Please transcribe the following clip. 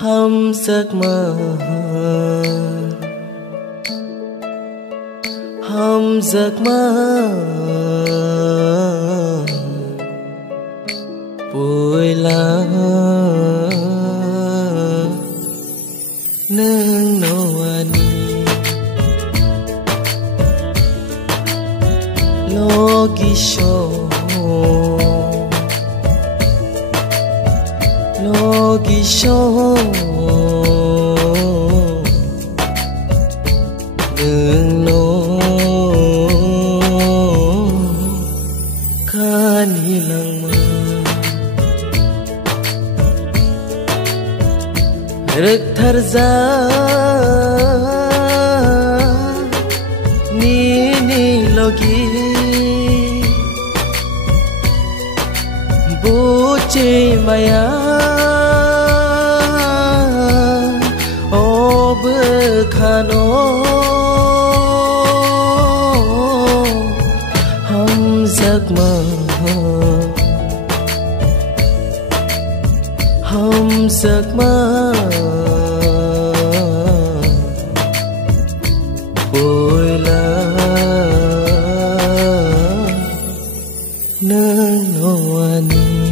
हम giấc mơ, हम giấc mơ vui lá nương noani logisho nương no kan hilang rek tharza ni logi buce maya o bekhano हम giấc mơ, हम giấc mơ vui lá nương noani.